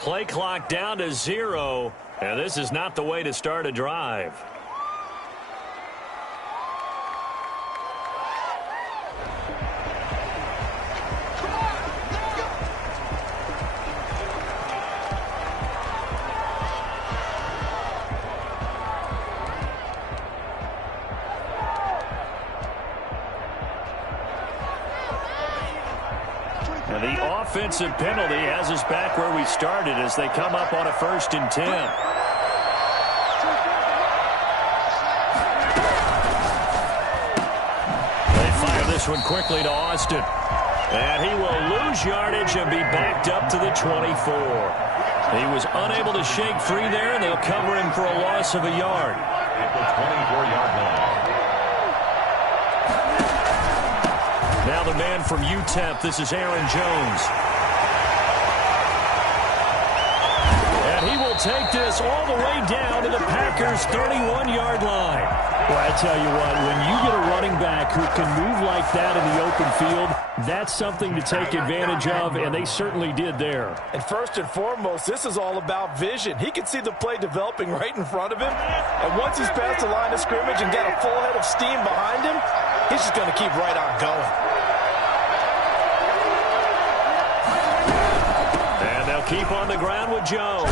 Play clock down to 0, and this is not the way to start a drive. And the offensive penalty has us back where we started as they come up on a 1st and 10. They fire this one quickly to Austin. And he will lose yardage and be backed up to the 24. He was unable to shake free there, and they'll cover him for a loss of a yard. At the 24-yard line. Now the man from UTEP, this is Aaron Jones. And he will take this all the way down to the Packers' 31-yard line. Well, I tell you what, when you get a running back who can move like that in the open field, that's something to take advantage of, and they certainly did there. And first and foremost, this is all about vision. He can see the play developing right in front of him, and once he's past the line of scrimmage and got a full head of steam behind him, he's just going to keep right on going. And they'll keep on the ground with Jones.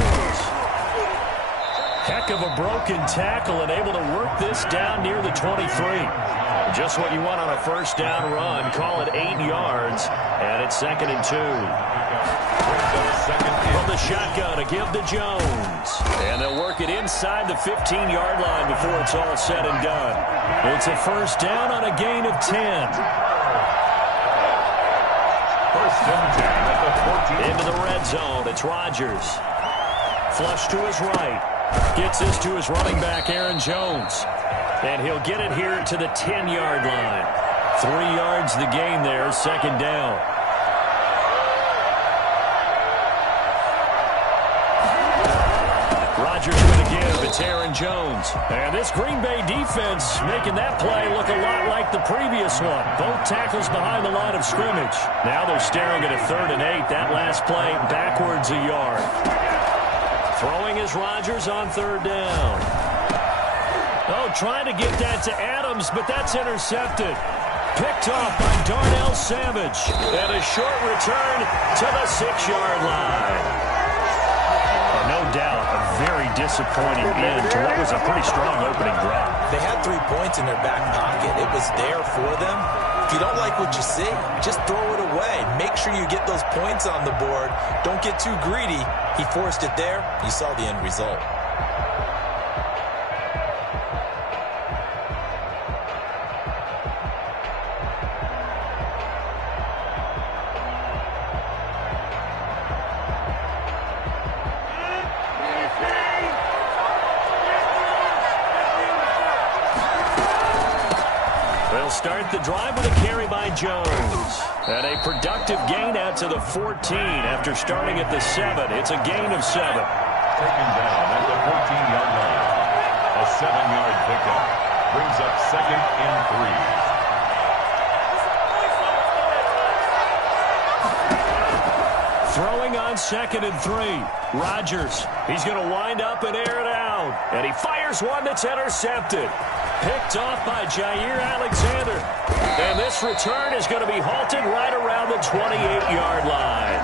Heck of a broken tackle and able to work this down near the 23. Just what you want on a first down run. Call it 8 yards, and it's 2nd and 2. From the shotgun to give to Jones. And they'll work it inside the 15-yard line before it's all said and done. It's a first down on a gain of 10. First and 10 at the 14. Into the red zone. It's Rodgers. Flush to his right. Gets this to his running back, Aaron Jones. And he'll get it here to the 10-yard line. 3 yards the gain there, 2nd down. Rodgers going to give. It's Aaron Jones. And this Green Bay defense making that play look a lot like the previous one. Both tackles behind the line of scrimmage. Now they're staring at a 3rd and 8. That last play backwards a yard. Throwing is Rodgers on 3rd down. Oh, trying to get that to Adams, but that's intercepted. Picked off by Darnell Savage. And a short return to the 6-yard line. No doubt, a very disappointing end to what was a pretty strong opening drive. They had 3 points in their back pocket. It was there for them. If you don't like what you see, just throw it away. Make sure you get those points on the board. Don't get too greedy. He forced it there. You saw the end result. They'll start the drive with a carry by Jones. And a productive gain out to the 14 after starting at the 7. It's a gain of 7. Taken down at the 14-yard line. A 7-yard pickup brings up 2nd and 3. Throwing on 2nd and 3. Rodgers. He's going to wind up and air it out. And he fires one that's intercepted. Picked off by Jair Alexander. And this return is going to be halted right around the 28-yard line.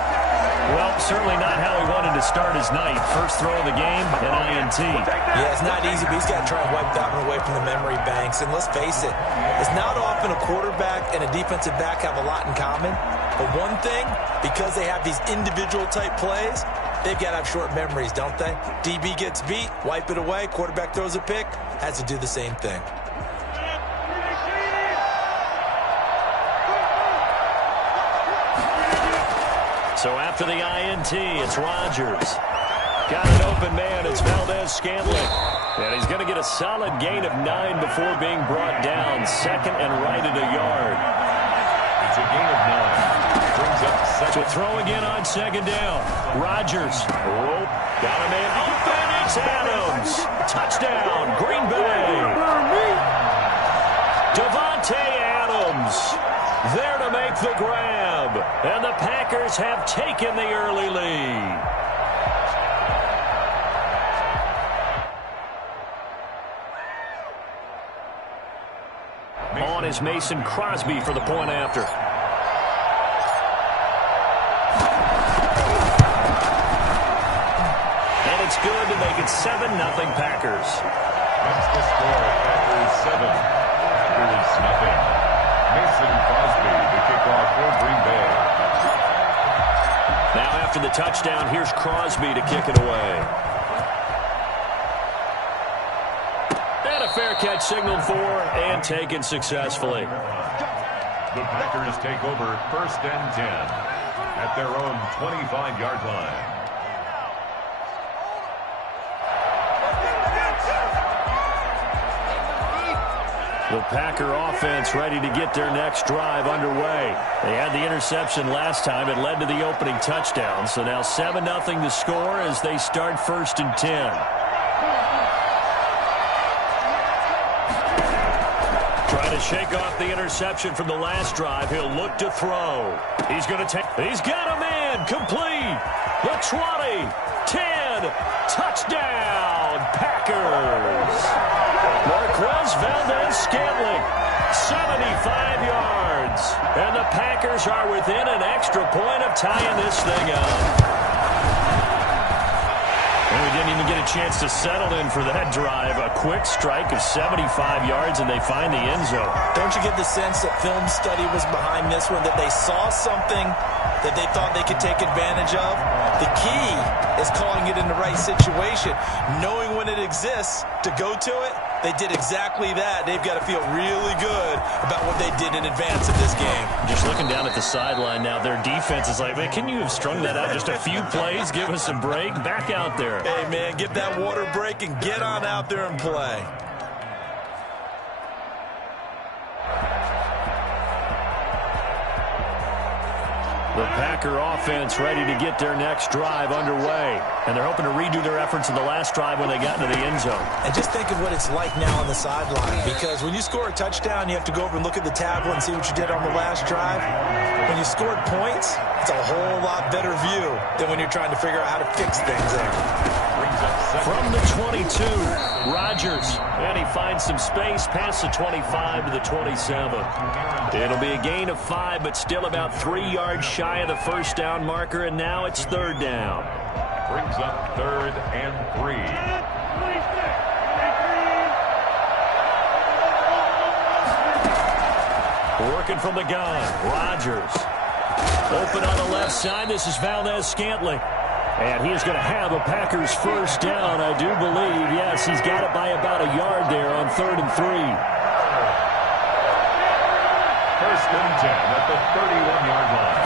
Well, certainly not how he wanted to start his night. First throw of the game, an INT. Yeah, it's not easy, but he's got to try and wipe that one away from the memory banks. And let's face it, it's not often a quarterback and a defensive back have a lot in common. But one thing, because they have these individual type plays, they've got to have short memories, don't they? DB gets beat, wipe it away, quarterback throws a pick, has to do the same thing. So after the INT, it's Rodgers. Got an open man, it's Valdez-Scantling. And he's going to get a solid gain of 9 before being brought down. 2nd and right at a yard. It's a gain of 9. Brings up 2nd. To throw again on 2nd down. Rodgers. Oh, got a man open. It's Adams. Touchdown, Green Bay. Davante Adams there to make the grab. And the Packers have taken the early lead. is Mason Crosby for the point after. And it's good to make it 7-0 Packers. That's the score. Packers 7. Packers nothing. Mason Crosby, the kickoff for Green Bay. Now after the touchdown, here's Crosby to kick it away. And a fair catch signaled for and taken successfully. The Packers take over 1st and 10 at their own 25-yard line. The Packer offense ready to get their next drive underway. They had the interception last time. It led to the opening touchdown. So now 7-0 the score as they start 1st and 10. Trying to shake off the interception from the last drive. He'll look to throw. He's going to take. He's got a man. Complete. The 20. 10. Touchdown. Packers. Marquez Valdes-Scantling, 75 yards. And the Packers are within an extra point of tying this thing up. And we didn't even get a chance to settle in for that drive. A quick strike of 75 yards, and they find the end zone. Don't you get the sense that film study was behind this one, that they saw something that they thought they could take advantage of? The key is calling it in the right situation, knowing when it exists to go to it. They did exactly that. They've got to feel really good about what they did in advance of this game. Just looking down at the sideline now, their defense is like, man, can you have strung that out just a few plays? Give us a break. Back out there. Hey, man, get that water break and get on out there and play. The Packer offense ready to get their next drive underway. And they're hoping to redo their efforts in the last drive when they got into the end zone. And just think of what it's like now on the sideline. Because when you score a touchdown, you have to go over and look at the tablet and see what you did on the last drive. When you scored points, it's a whole lot better view than when you're trying to figure out how to fix things there. From the 22, Rodgers. And he finds some space past the 25 to the 27. It'll be a gain of 5, but still about 3 yards shy of the first down marker, and now it's 3rd down. Brings up 3rd and 3. Working from the gun, Rodgers. Open on the left side, this is Valdes-Scantling. And he is going to have a Packers first down, I do believe. Yes, he's got it by about a yard there on 3rd and 3. 1st and 10 at the 31-yard line.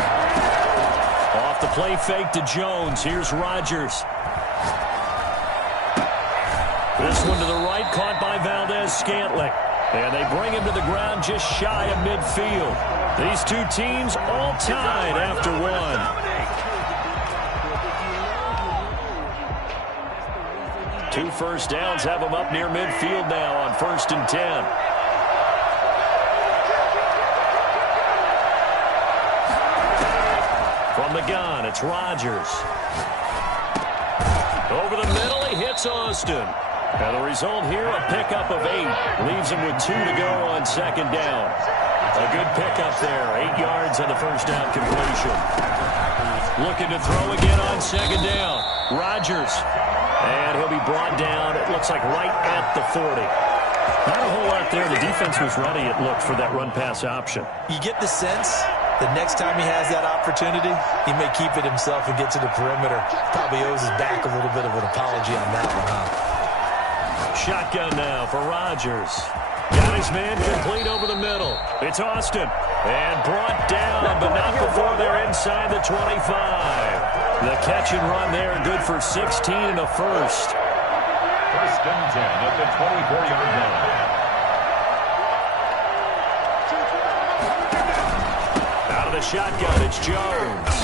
Off the play fake to Jones. Here's Rodgers. This one to the right, caught by Valdes-Scantling. And they bring him to the ground just shy of midfield. These two teams all tied after one. 2 first downs have them up near midfield now on 1st and 10. From the gun, it's Rodgers. Over the middle, he hits Austin. And the result here, a pickup of 8. Leaves him with 2 to go on 2nd down. A good pickup there. 8 yards on the first down completion. Looking to throw again on 2nd down. Rodgers. And he'll be brought down, it looks like right at the 40. Not a whole lot there. The defense was ready, it looked, for that run-pass option. You get the sense that next time he has that opportunity, he may keep it himself and get to the perimeter. Probably owes his back a little bit of an apology on that one, huh? Shotgun now for Rodgers. Got his man complete over the middle. It's Austin. And brought down, but not before they're inside the 25. The catch and run there, good for 16 and a first. 1st and 10 at the 24-yard line. Out of the shotgun, it's Jones.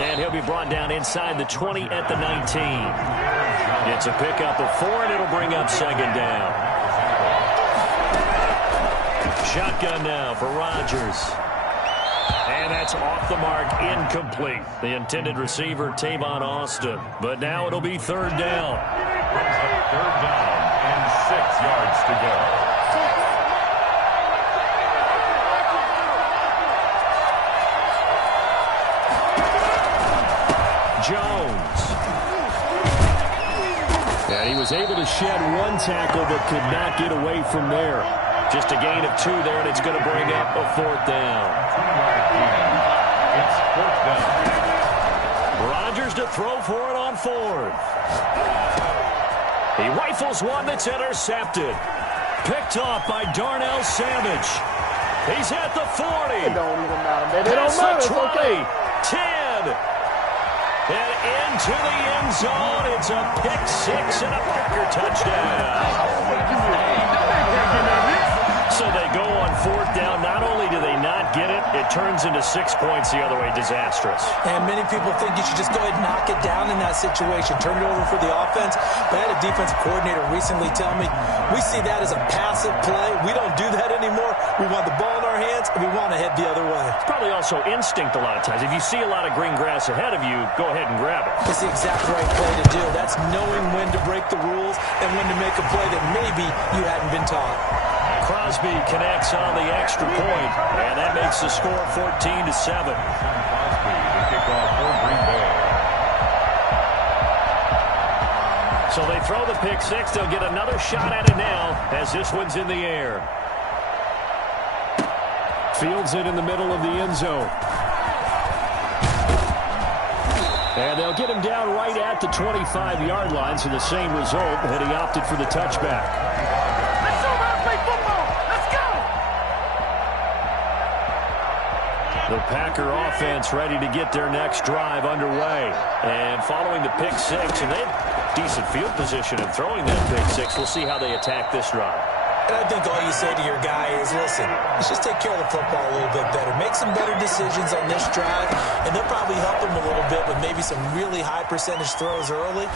And he'll be brought down inside the 20 at the 19. It's a pickup of 4, and it'll bring up 2nd down. Shotgun now for Rodgers. And that's off the mark, incomplete. The intended receiver, Tavon Austin. But now it'll be 3rd down. 3rd down and 6 yards to go. Jones. And he was able to shed one tackle but could not get away from there. Just a gain of 2 there, and it's going to bring up a 4th down. It's 4th down. Rodgers to throw for it on 4th. He rifles one that's intercepted. Picked off by Darnell Savage. He's at the 40. It don't even matter, man. It don't matter. It's okay. 10. And into the end zone. It's a pick 6 and a Packer touchdown. So they go on 4th down. Not only do they not get it, it turns into 6 points the other way. Disastrous. And many people think you should just go ahead and knock it down in that situation. Turn it over for the offense. But I had a defensive coordinator recently tell me, we see that as a passive play. We don't do that anymore. We want the ball in our hands, and we want to head the other way. It's probably also instinct a lot of times. If you see a lot of green grass ahead of you, go ahead and grab it. It's the exact right play to do. That's knowing when to break the rules and when to make a play that maybe you hadn't been taught. Crosby connects on the extra point, and that makes the score 14-7. Crosby, the kickoff for Green Bay. So they throw the pick 6. They'll get another shot at it now as this one's in the air. Fields it in the middle of the end zone. And they'll get him down right at the 25-yard line, so the same result, and he opted for the touchback. The Packer offense ready to get their next drive underway. And following the pick 6, and they had decent field position in throwing that pick 6. We'll see how they attack this drive. And I think all you say to your guy is, listen, let's just take care of the football a little bit better. Make some better decisions on this drive, and they'll probably help him a little bit with maybe some really high percentage throws early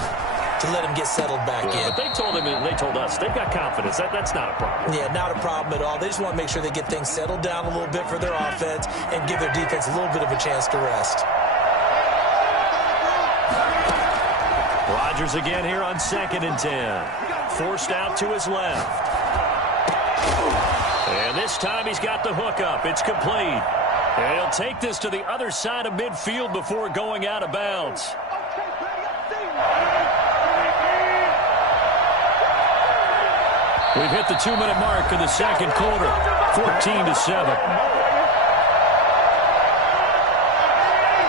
to let him get settled back in. But they told him, and they told us, they've got confidence. That's not a problem. Yeah, not a problem at all. They just want to make sure they get things settled down a little bit for their offense and give their defense a little bit of a chance to rest. Rodgers again here on 2nd and 10. Forced out to his left. And this time he's got the hook up. It's complete. And he'll take this to the other side of midfield before going out of bounds. We've hit the 2-minute mark of the second quarter. 14-7.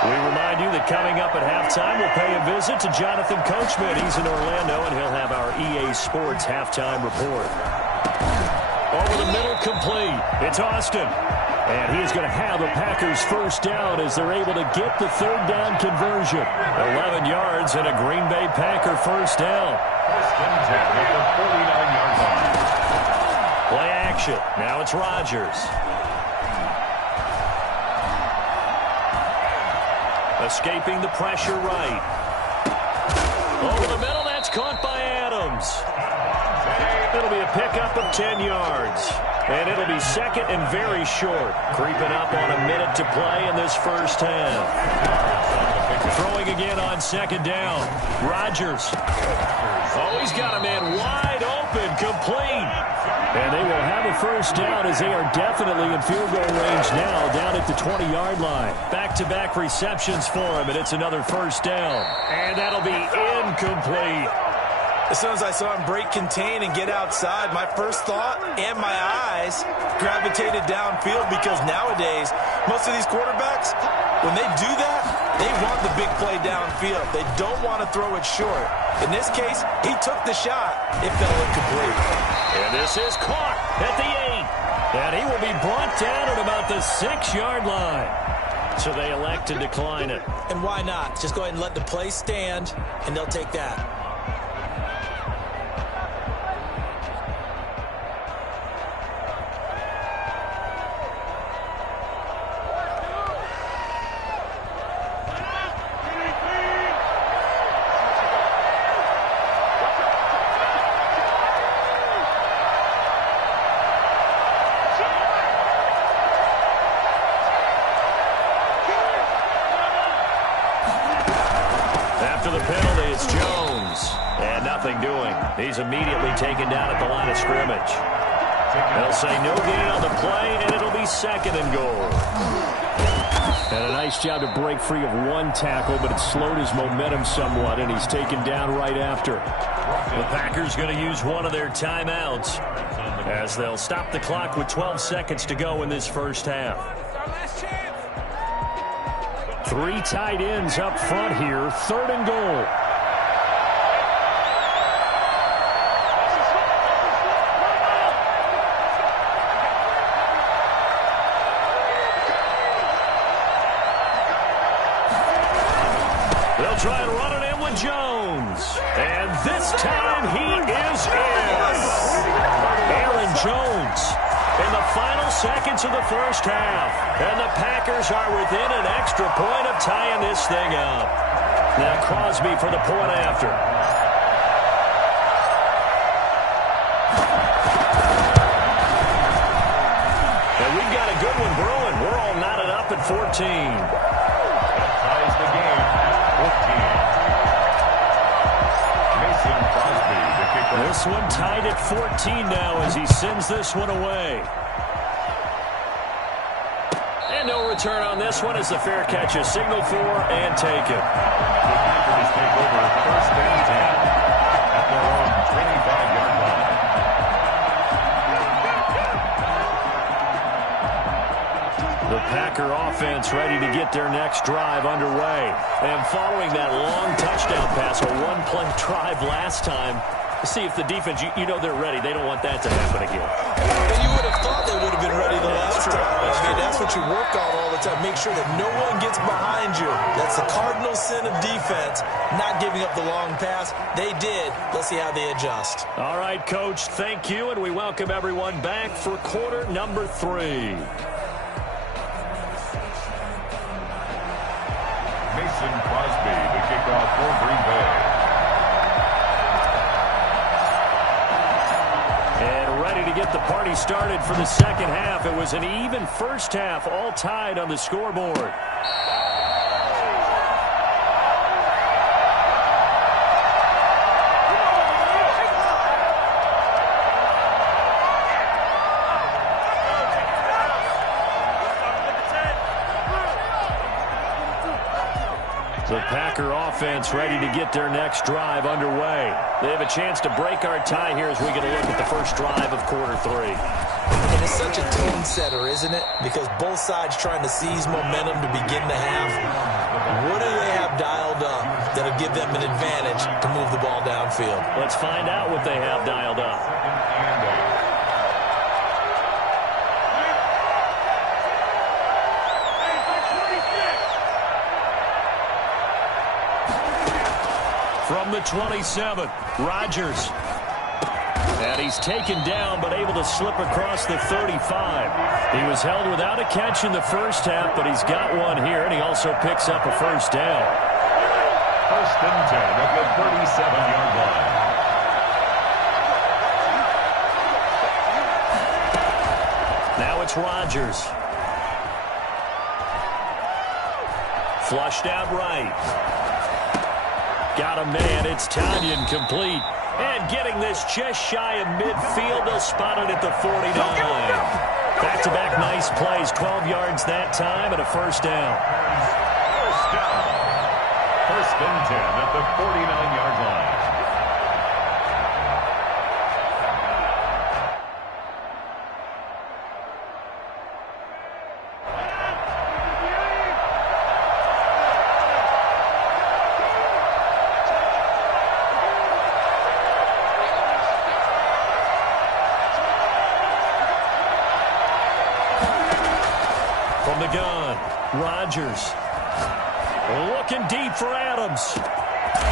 We remind you that coming up at halftime, we'll pay a visit to Jonathan Coachman. He's in Orlando, and he'll have our EA Sports halftime report. Over the middle, complete. It's Austin. And he is going to have a Packers first down as they're able to get the 3rd down conversion. 11 yards and a Green Bay Packer first down. First and 10 at the 49-yard line. Play action. Now it's Rodgers. Escaping the pressure right. Over the middle, that's caught by Adams. It'll be a pickup of 10 yards. And it'll be 2nd and very short. Creeping up on a minute to play in this first half. Throwing again on 2nd down. Rodgers. Oh, he's got a man wide open, complete. And they will have a first down as they are definitely in field goal range now, down at the 20-yard line. Back-to-back receptions for him, and it's another first down. And that'll be incomplete. As soon as I saw him break contain and get outside, my first thought and my eyes gravitated downfield because nowadays, most of these quarterbacks, when they do that, they want the big play downfield. They don't want to throw it short. In this case, he took the shot. It fell incomplete. And this is caught at the 8. And he will be brought down at about the 6-yard line. So they elect to decline it. And why not? Just go ahead and let the play stand, and they'll take that. After the penalty, it's Jones. And nothing doing. He's immediately taken down at the line of scrimmage. They'll say no gain on the play, and it'll be 2nd and goal. And a nice job to break free of one tackle, but it slowed his momentum somewhat, and he's taken down right after. The Packers going to use one of their timeouts as they'll stop the clock with 12 seconds to go in this first half. 3 tight ends up front here, 3rd and goal. They'll try and run it in with Jones. And this time he is in. Aaron Jones in the final seconds of the first half. And the Packers are within an extra point of tying this thing up. Now Crosby for the point after. And we've got a good one brewing. We're all knotted up at 14. That ties the game at 14. Mason Crosby, the kicker. This one tied at 14 now as he sends this one away. And no return on this one as the fair catch is signaled for and taken. The Packers take over 1st and 10 at their own 25-yard line. The Packer offense ready to get their next drive underway. And following that long touchdown pass, a one-play drive last time, see if the defense, you know they're ready. They don't want that to happen again. And you would have thought they would have been ready the last time. I mean, that's what you work on all the time. Make sure that no one gets behind you. That's the cardinal sin of defense, not giving up the long pass. They did. Let's see how they adjust. All right, Coach, thank you, and we welcome everyone back for quarter number 3. Mason Crosby, the kickoff for Green Bay. And ready to get the party started for the second half. It was an even first half, all tied on the scoreboard. The Packer offense ready to get their next drive underway. They have a chance to break our tie here as we get a look at the first drive of quarter 3. And it's such a tone setter, isn't it? Because both sides trying to seize momentum to begin the half. What do they have dialed up that'll give them an advantage to move the ball downfield? Let's find out what they have dialed up. From the 27, Rodgers. And he's taken down, but able to slip across the 35. He was held without a catch in the first half, but he's got one here, and he also picks up a first down. 1st and 10 at the 37-yard line. Now it's Rodgers. Flushed out right. Got a man. It's Tanyan complete. And getting this just shy of midfield. They'll spot it at the 49. Back-to-back nice plays. 12 yards that time and a first down. First down. 1st and 10 at the 49-yard line. From the gun, Rodgers. Looking deep for Adams.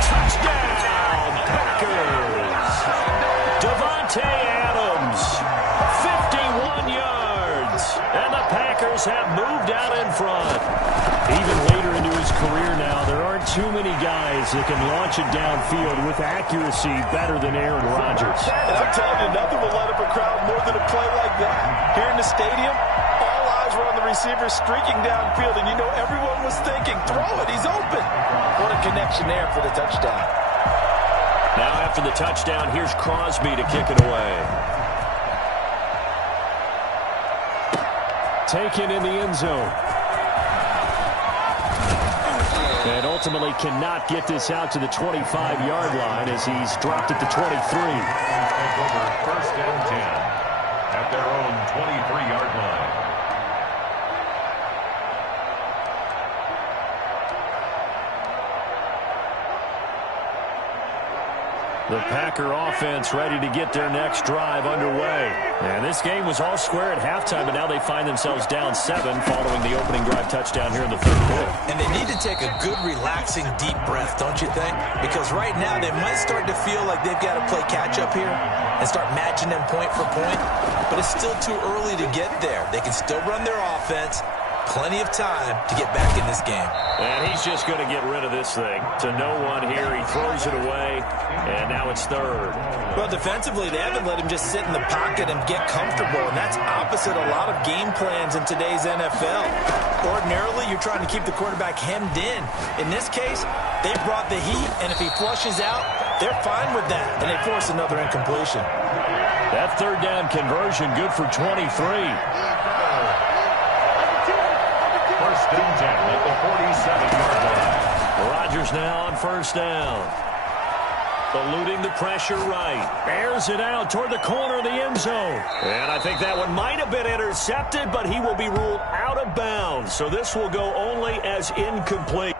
Touchdown, Packers. Davante Adams, 51 yards. And the Packers have moved out in front. Even later into his career now, there aren't too many guys that can launch it downfield with accuracy better than Aaron Rodgers. And I'm telling you, nothing will light up a crowd more than a play like that. Here in the stadium, all eyes were on the receiver streaking downfield, and you know everyone was thinking, throw it, he's open. What a connection there for the touchdown. Now after the touchdown, here's Crosby to kick it away. Taken in the end zone. And ultimately cannot get this out to the 25-yard line as he's dropped at the 23. Take over 1st and 10 at their own 23-yard line. The Packer offense ready to get their next drive underway. And this game was all square at halftime, but now they find themselves down 7 following the opening drive touchdown here in the 3rd quarter. And they need to take a good, relaxing, deep breath, don't you think? Because right now they might start to feel like they've got to play catch-up here and start matching them point for point. But it's still too early to get there. They can still run their offense. Plenty of time to get back in this game. And he's just going to get rid of this thing. To no one here. He throws it away, and now it's 3rd. Well, defensively, they haven't let him just sit in the pocket and get comfortable, and that's opposite a lot of game plans in today's NFL. Ordinarily, you're trying to keep the quarterback hemmed in. In this case, they brought the heat, and if he flushes out, they're fine with that, and they force another incompletion. That 3rd down conversion good for 23. 1st and 10 at the 47-yard line. Rodgers now on 1st down. Eluding the pressure right. Bears it out toward the corner of the end zone. And I think that one might have been intercepted, but he will be ruled out of bounds. So this will go only as incomplete.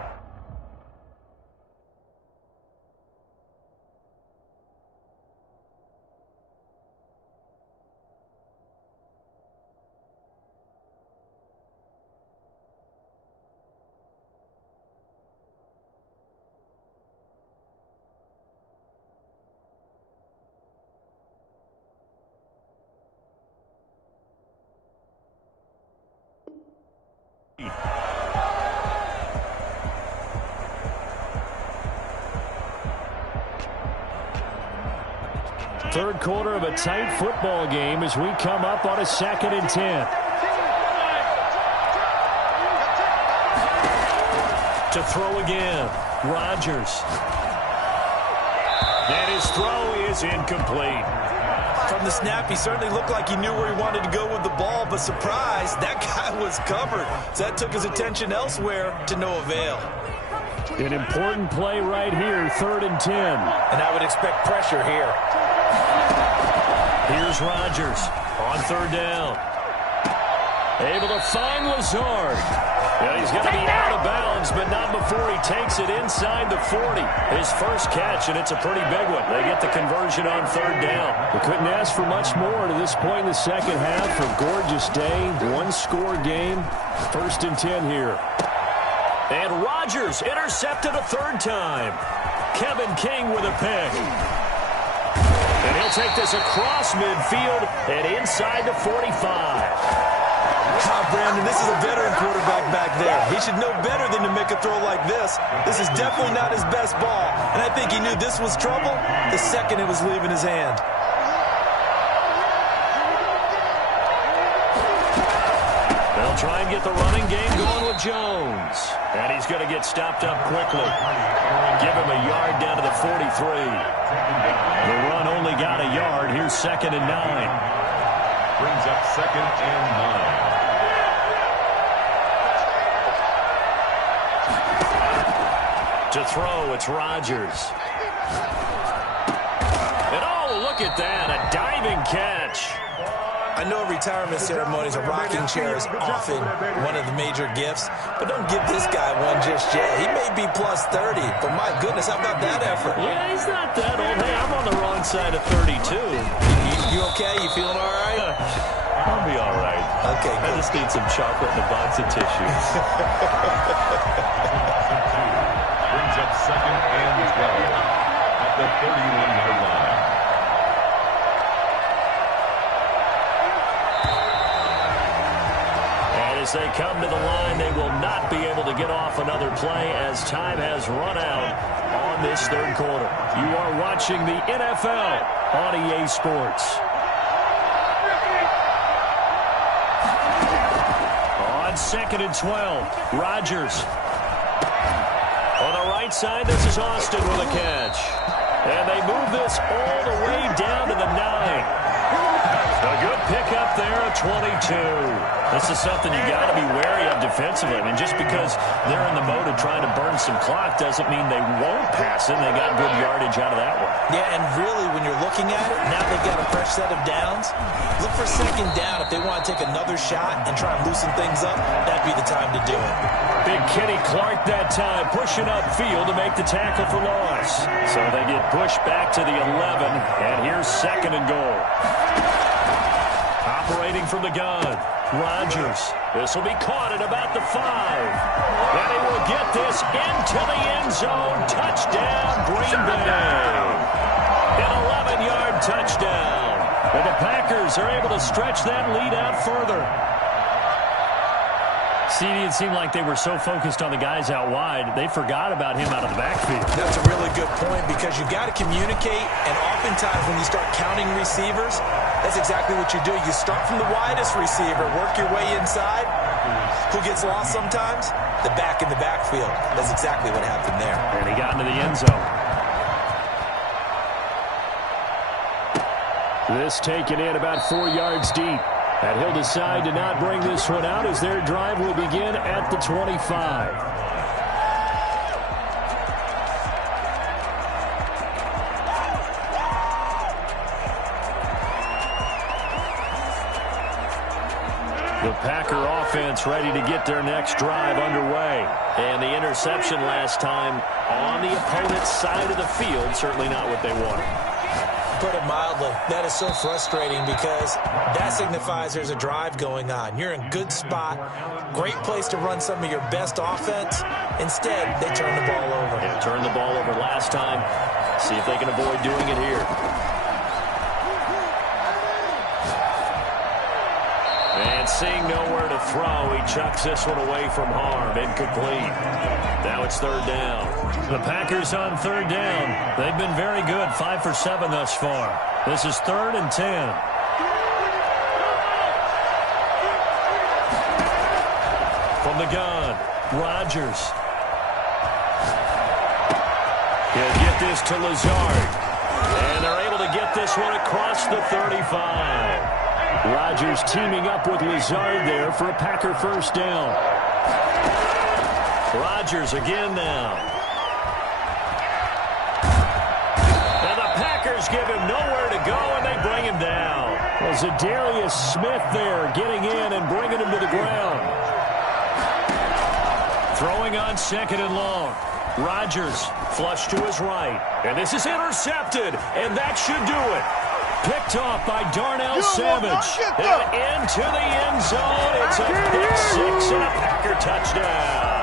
Third quarter of a tight football game as we come up on a 2nd and 10. To throw again, Rodgers. And his throw is incomplete. From the snap, he certainly looked like he knew where he wanted to go with the ball, but surprise, that guy was covered. So that took his attention elsewhere to no avail. An important play right here, 3rd and 10. And I would expect pressure here. Here's Rodgers on 3rd down. Able to find Lazard. Yeah, he's going to be out of bounds, but not before he takes it inside the 40. His first catch, and it's a pretty big one. They get the conversion on 3rd down. We couldn't ask for much more to this point in the second half. A gorgeous day, one-score game. 1st and 10 here. And Rodgers intercepted a 3rd time. Kevin King with a pick. And he'll take this across midfield and inside the 45. Brandon, this is a veteran quarterback back there. He should know better than to make a throw like this. This is definitely not his best ball. And I think he knew this was trouble the second it was leaving his hand. They'll try and get the running game going with Jones. And he's going to get stopped up quickly. Give him a yard down to the 43. The run only got a yard. Here's 2nd and 9. Brings up 2nd and 9. To throw, it's Rodgers. And oh, look at that, a diving catch. I know retirement ceremonies, a rocking chair is often one of the major gifts, but don't give this guy one just yet. He may be plus 30, but my goodness, how about that effort? Yeah, he's not that old. Hey, I'm on the wrong side of 32. You okay? You feeling all right? I'll be all right. Okay, I just need some chocolate and a box of tissues. Brings up 2nd and 12 at the 31-yard line. And as they come to the line, they will not be able to get off another play as time has run out on this 3rd quarter. You are watching the NFL on EA Sports. On 2nd and 12, Rodgers. On the right side, this is Austin with a catch. And they move this all the way down to the 9. A good pickup there, a 22. This is something you got to be wary of defensively. I mean, just because they're in the mode of trying to burn some clock doesn't mean they won't pass it. They got good yardage out of that one. Yeah, and really, when you're looking at it, now they've got a fresh set of downs. Look for second down. If they want to take another shot and try and loosen things up, that'd be the time to do it. Big Kenny Clark that time, pushing upfield to make the tackle for loss. So they get pushed back to the 11, and here's second and goal. Operating from the gun, Rodgers. This will be caught at about the 5. And he will get this into the end zone. Touchdown, Green Bay. An 11-yard touchdown. And the Packers are able to stretch that lead out further. It seemed like they were so focused on the guys out wide, they forgot about him out of the backfield. That's a really good point because you've got to communicate, and oftentimes when you start counting receivers, that's exactly what you do. You start from the widest receiver, work your way inside. Who gets lost sometimes? The back in the backfield. That's exactly what happened there. And he got into the end zone. This taken in about 4 yards deep. And he'll decide to not bring this one out as their drive will begin at the 25. The Packer offense ready to get their next drive underway. And the interception last time on the opponent's side of the field, certainly not what they wanted. Put it mildly, that is so frustrating because that signifies there's a drive going on. You're in a good spot, great place to run some of your best offense. Instead, they turn the ball over. Yeah, turned the ball over last time. See if they can avoid doing it here. And seeing nowhere to throw, he chucks this one away from harm. Incomplete. Now it's third down. The Packers on third down. They've been very good, 5 for 7 thus far. This is 3rd and 10. From the gun, Rodgers. He'll get this to Lazard. And they're able to get this one across the 35. Rodgers teaming up with Lazard there for a Packer first down. Rodgers again now. And the Packers give him nowhere to go, and they bring him down. Well, Zadarius Smith there getting in and bringing him to the ground. Throwing on 2nd and long. Rodgers flush to his right. And this is intercepted, and that should do it. Picked off by Darnell Savage. And into the end zone. It's a pick 6 and a Packer touchdown.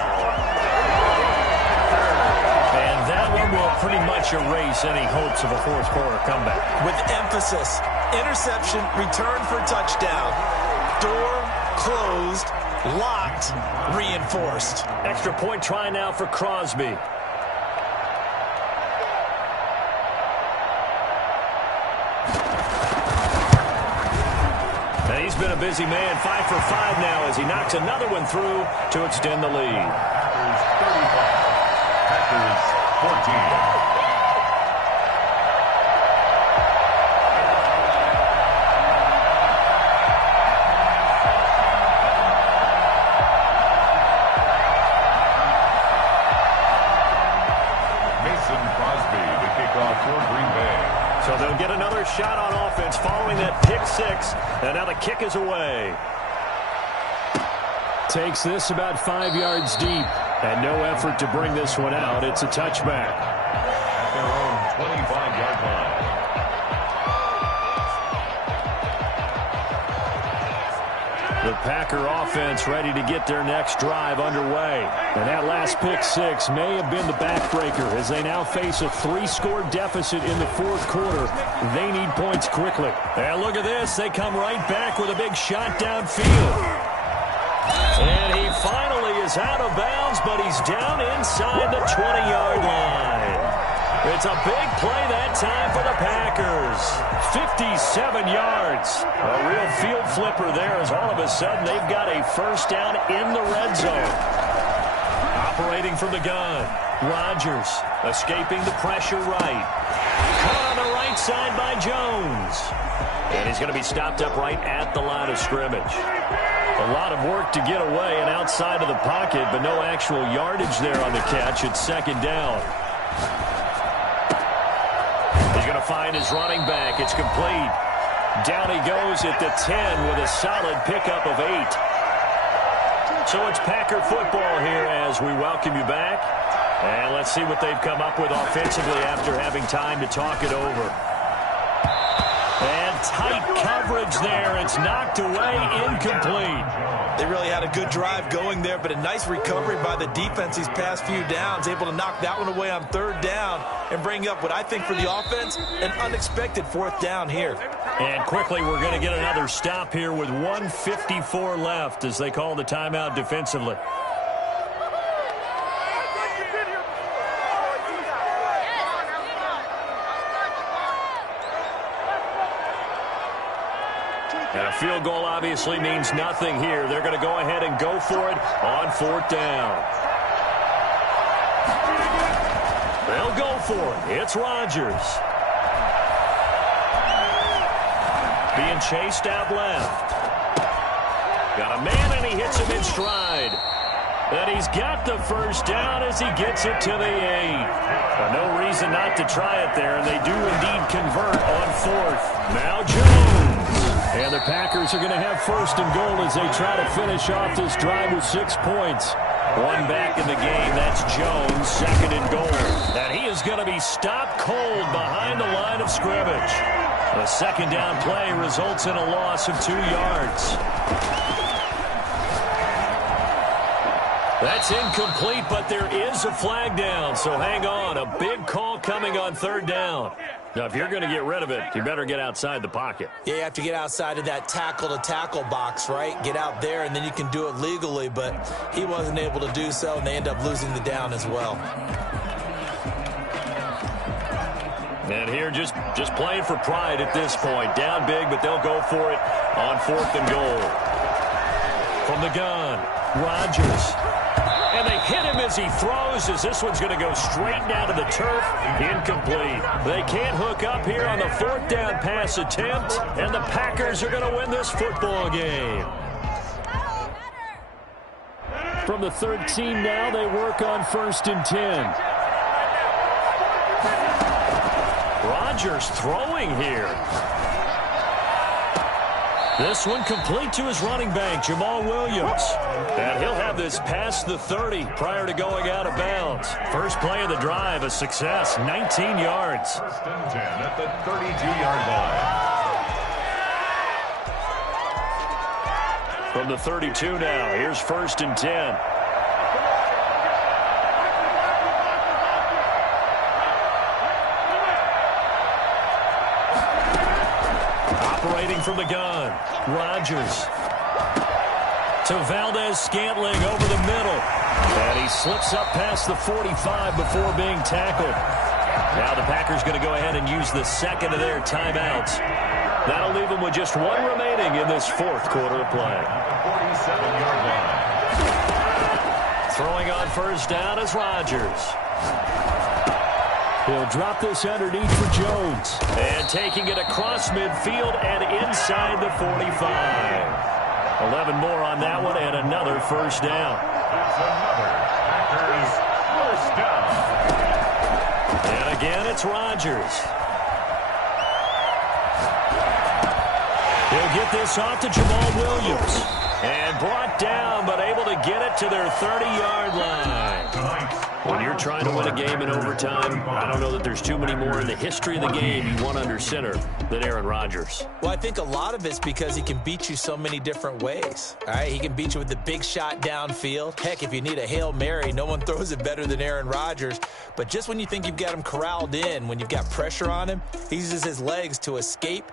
And that one will pretty much erase any hopes of a fourth quarter comeback. With emphasis, interception, return for touchdown. Door closed, locked, reinforced. Extra point try now for Crosby. And he's been a busy man, 5 for 5 now as he knocks another one through to extend the lead. Packers 14. So they'll get another shot on offense following that pick 6. And now the kick is away. Takes this about 5 yards deep. And no effort to bring this one out. It's a touchback. At their own 25-yard line. The Packer offense ready to get their next drive underway. And that last pick 6 may have been the backbreaker as they now face a 3-score deficit in the fourth quarter. They need points quickly. And look at this. They come right back with a big shot downfield. And he finally is out of bounds, but he's down inside the 20-yard line. It's a big play that time for the Packers. 57 yards. A real field flipper there as all of a sudden they've got a first down in the red zone. Operating from the gun. Rodgers escaping the pressure right. Caught on the right outside by Jones. And he's going to be stopped up right at the line of scrimmage. A lot of work to get away and outside of the pocket, but no actual yardage there on the catch. It's second down. He's going to find his running back. It's complete. Down he goes at the 10 with a solid pickup of 8. So it's Packer football here as we welcome you back. And let's see what they've come up with offensively after having time to talk it over. And tight coverage there. It's knocked away, incomplete. They really had a good drive going there, but a nice recovery by the defense these past few downs, able to knock that one away on third down and bring up what I think for the offense, an unexpected fourth down here. And quickly, we're going to get another stop here with 1:54 left as they call the timeout defensively. And a field goal obviously means nothing here. They're going to go ahead and go for it on fourth down. They'll go for it. It's Rodgers. Being chased out left. Got a man, and he hits him in stride. And he's got the first down as he gets it to the 8. No reason not to try it there, and they do indeed convert on fourth. Now Jones. And the Packers are going to have first and goal as they try to finish off this drive with 6 points. One back in the game. That's Jones, second and goal. And he is going to be stopped cold behind the line of scrimmage. A second down play results in a loss of 2 yards. That's incomplete, but there is a flag down, so hang on. A big call coming on third down. Now, if you're going to get rid of it, you better get outside the pocket. Yeah, you have to get outside of that tackle-to-tackle box, right? Get out there, and then you can do it legally, but he wasn't able to do so, and they end up losing the down as well. And here just playing for pride at this point. Down big, but they'll go for it on fourth and goal. From the gun, Rodgers. And they hit him as he throws, as this one's going to go straight down to the turf. Incomplete. They can't hook up here on the fourth down pass attempt, and the Packers are going to win this football game. From the 13 now, they work on first and 10. Rodgers throwing here. This one complete to his running back, Jamal Williams. And he'll have this past the 30 prior to going out of bounds. First play of the drive, a success, 19 yards. First and 10 at the 32-yard line. From the 32 now, here's first and 10. Operating from the gun, Rodgers. To Valdez-Scantling over the middle. And he slips up past the 45 before being tackled. Now the Packers going to go ahead and use the second of their timeouts. That'll leave them with just one remaining in this fourth quarter of play. 47-yard line. Throwing on first down is Rodgers. He'll drop this underneath for Jones. And taking it across midfield and inside the 45. 11 more on that one and another first down. That's another Packers first down. And again, it's Rodgers. He'll get this off to Jamal Williams. And brought down, but able to get it to their 30-yard line. When you're trying to win a game in overtime, I don't know that there's too many more in the history of the game you want under center than Aaron Rodgers. Well, I think a lot of it's because he can beat you so many different ways. All right, he can beat you with the big shot downfield. Heck, if you need a Hail Mary, no one throws it better than Aaron Rodgers. But just when you think you've got him corralled in, when you've got pressure on him, he uses his legs to escape